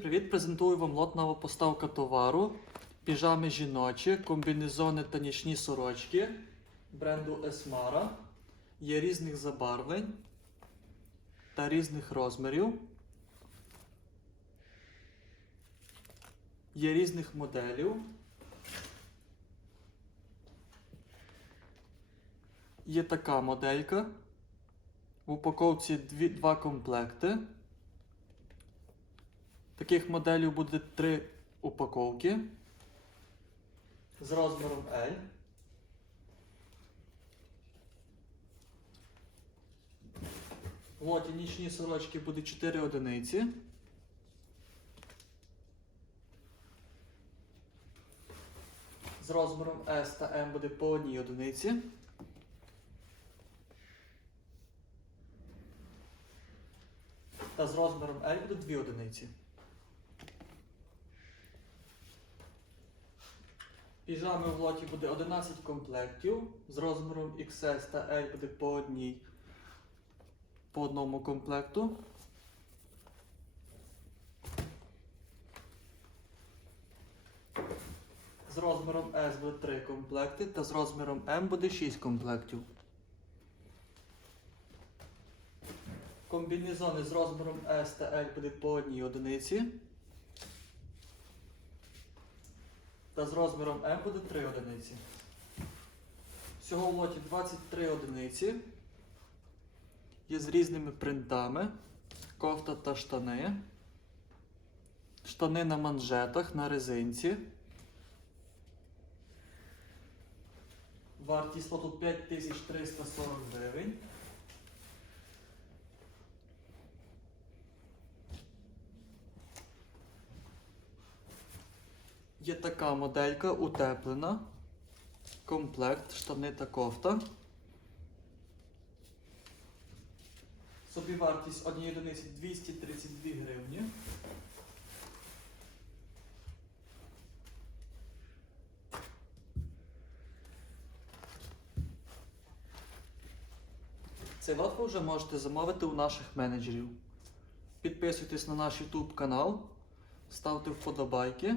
Привіт, презентую вам лот нова поставка товару. Піжами жіночі, комбінезони та нічні сорочки бренду Esmara. Є різних забарвлень та різних розмірів. Є різних моделів. Є така моделька. В упаковці дві, два комплекти. Таких моделів буде три упаковки з розміром L. В лоті нічні сорочки буде 4 одиниці. З розміром S та M буде по одній одиниці. Та з розміром L буде 2 одиниці. Піжами в лоті буде 11 комплектів. З розміром XS та L буде по одній по одному комплекту. З розміром S буде 3 комплекти та з розміром M буде 6 комплектів. Комбінезони з розміром S та L буде по одній одиниці. Та з розміром M буде 3 одиниці. Всього в лоті 23 одиниці. Є з різними принтами. Кофта та штани. Штани на манжетах на резинці. Вартість лоту 5340 гривень. Є така моделька утеплена. Комплект, штани та кофта. Собівартість однієї одиниці 232 гривні. Цей лот ви вже можете замовити у наших менеджерів. Підписуйтесь на наш YouTube канал, ставте вподобайки,